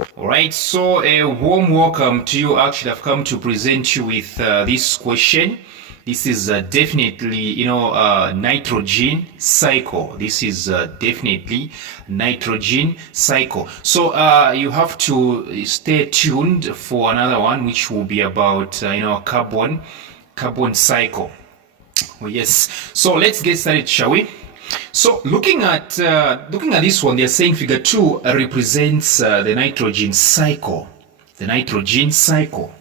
Alright, so a warm welcome to you. Actually, I've come to present you with this question. This is definitely, nitrogen cycle. This is definitely nitrogen cycle. So you have to stay tuned for another one, which will be about, carbon cycle. Oh, yes. So let's get started, shall we? So looking at this one, they're saying figure 2 represents the nitrogen cycle. The nitrogen cycle.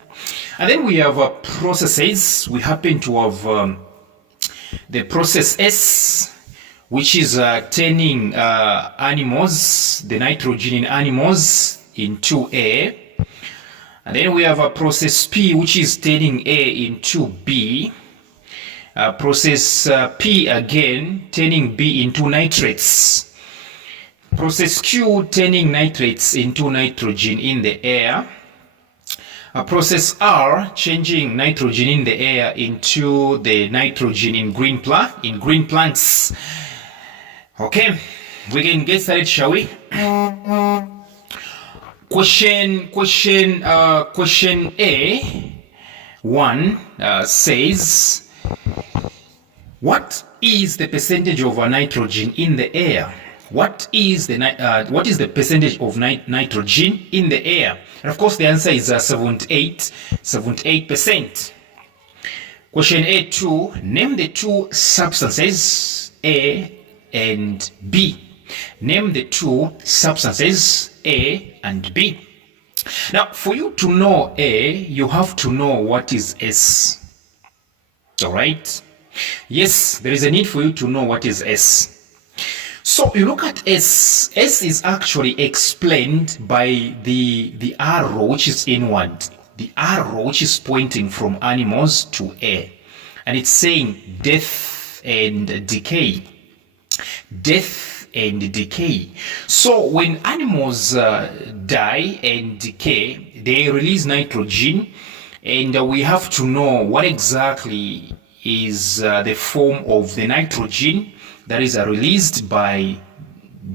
And then we have processes. We happen to have the process S, which is turning animals, the nitrogen in animals, into A. And then we have a process P, which is turning A into B. Process P again, turning B into nitrates. Process Q, turning nitrates into nitrogen in the air. Process R, changing nitrogen in the air into the nitrogen in green plants. Okay, we can get started, shall we? Question A1 says, what is the percentage of nitrogen in the air? What is the percentage of nitrogen in the air? And of course, the answer is 78%. Question A2, name the two substances A and B. Name the two substances A and B. Now, for you to know A, you have to know what is S. All right? Yes, there is a need for you to know what is S. So you look at S. S is actually explained by the arrow which is inward. The arrow which is pointing from animals to A. And it's saying death and decay. Death and decay. So when animals die and decay, they release nitrogen, and we have to know what exactly is the form of the nitrogen that is released by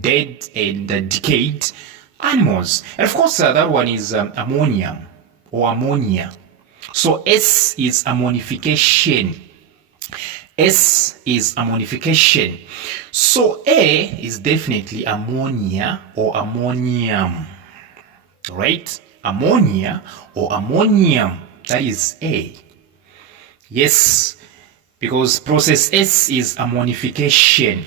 dead and decayed animals. And of course, that one is ammonium or ammonia. So S is ammonification. S is ammonification. So A is definitely ammonia or ammonium. Right? Ammonia or ammonium. That is A. Yes, because process S is ammonification.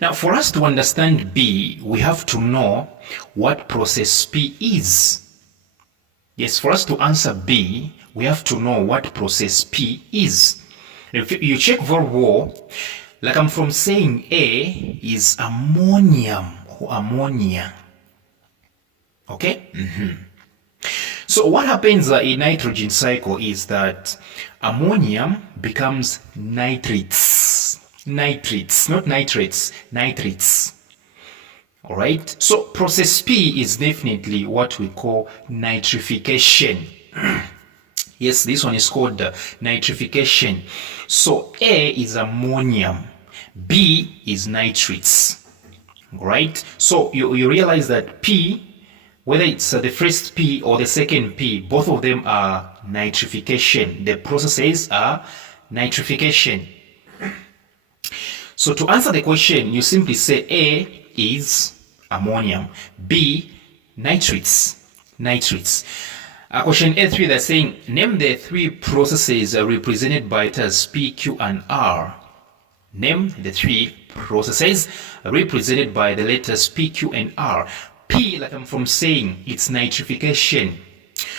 Now, for us to understand B, we have to know what process P is. Yes, for us to answer B, we have to know what process P is. If you check very well, like I'm from saying A is ammonium or ammonia. Okay? So what happens in nitrogen cycle is that ammonium becomes nitrates. Nitrates, not nitrates, nitrates. All right? So process P is definitely what we call nitrification. Yes, this one is called nitrification. So A is ammonium, B is nitrates. All right? So you realize that P, whether it's the first P or the second P, both of them are nitrification. The processes are nitrification. So to answer the question, you simply say A is ammonium, B nitrates. Nitrates. Question A3, they're saying, name the three processes represented by letters P, Q, and R. Name the three processes represented by the letters P, Q, and R. P, like I'm from saying, it's nitrification.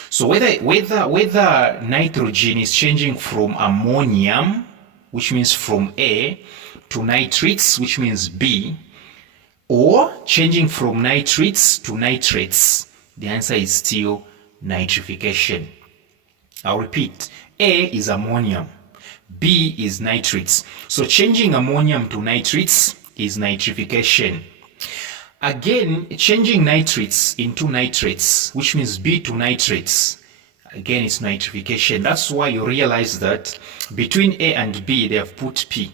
So whether nitrogen is changing from ammonium, which means from A, to nitrates, which means B, or changing from nitrates to nitrates, the answer is still nitrification. I'll repeat. A is ammonium, B is nitrates. So changing ammonium to nitrates is nitrification. Again, changing nitrates into nitrates, which means B to nitrates, again it's nitrification. That's why you realize that between A and B they have put P.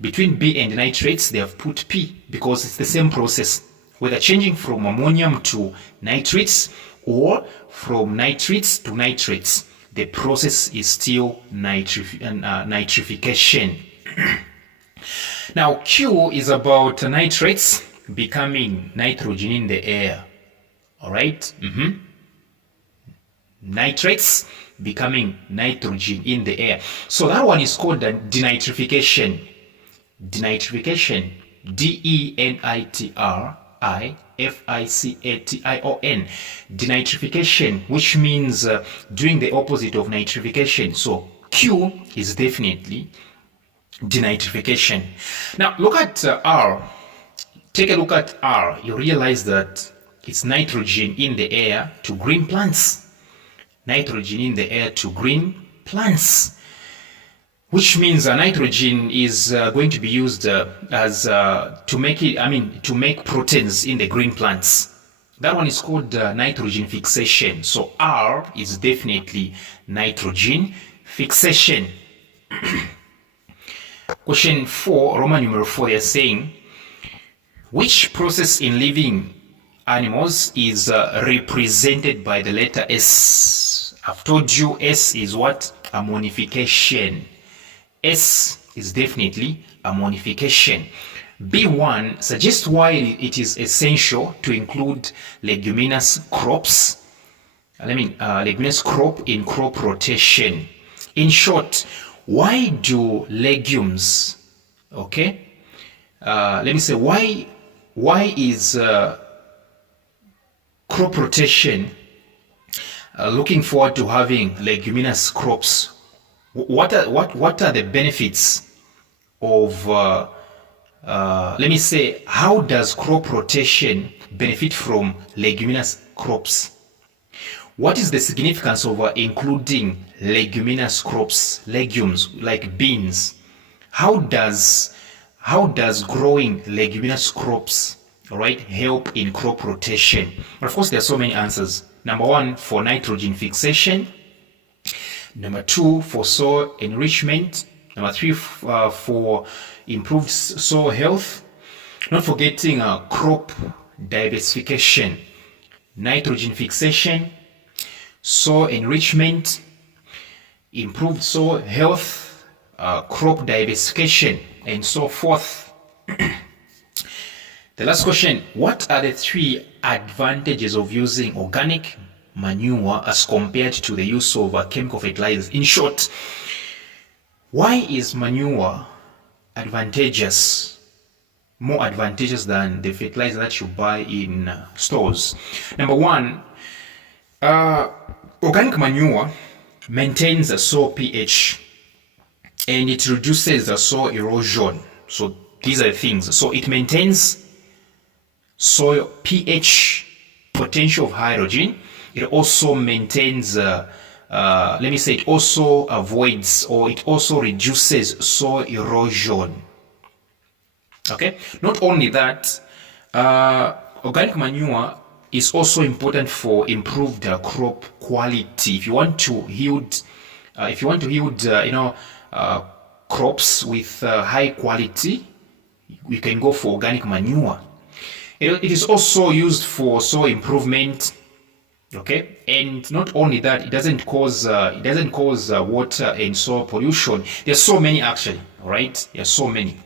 Between B and nitrates they have put P, because it's the same process. whether changing from ammonium to nitrates or from nitrates to nitrates, the process is still nitrification. Now, Q is about nitrates becoming nitrogen in the air. All right? Nitrates becoming nitrogen in the air. So that one is called denitrification. Denitrification. D-E-N-I-T-R-I-F-I-C-A-T-I-O-N. Denitrification, which means doing the opposite of nitrification. So Q is definitely denitrification. Now look at R. Take a look at R. You realize that it's nitrogen in the air to green plants. Nitrogen in the air to green plants, which means nitrogen is going to be used as to make proteins in the green plants. That one is called nitrogen fixation. So R is definitely nitrogen fixation. Question 4, Roman numeral 4, they are saying, which process in living animals is represented by the letter S? I've told you S is what? Ammonification. S is definitely ammonification. B1 suggests why it is essential to include leguminous crops. Leguminous crop in crop rotation. In short, why do legumes, okay? Let me say, why is crop rotation looking forward to having leguminous crops? What are the benefits of let me say, how does crop rotation benefit from leguminous crops? What is the significance of including leguminous crops, legumes like beans? How does growing leguminous crops, all right, help in crop rotation? But of course, there are so many answers. Number 1, for nitrogen fixation. Number 2, for soil enrichment. Number 3, for improved soil health. Not forgetting crop diversification. Nitrogen fixation, soil enrichment, improved soil health, crop diversification, and so forth. The last question, what are the 3 advantages of using organic manure as compared to the use of chemical fertilizers? In short, why is manure advantageous, more advantageous than the fertilizer that you buy in stores? Number 1, organic manure maintains the soil pH and it reduces the soil erosion. So these are the things. So it maintains soil pH, potential of hydrogen. It also maintains, it also avoids, or it also reduces soil erosion. Okay? Not only that, organic manure is also important for improved crop quality. If you want to yield, crops with high quality, you can go for organic manure. It is also used for soil improvement. Okay, and not only that, it doesn't cause water and soil pollution. There's so many actually. All right, there's so many.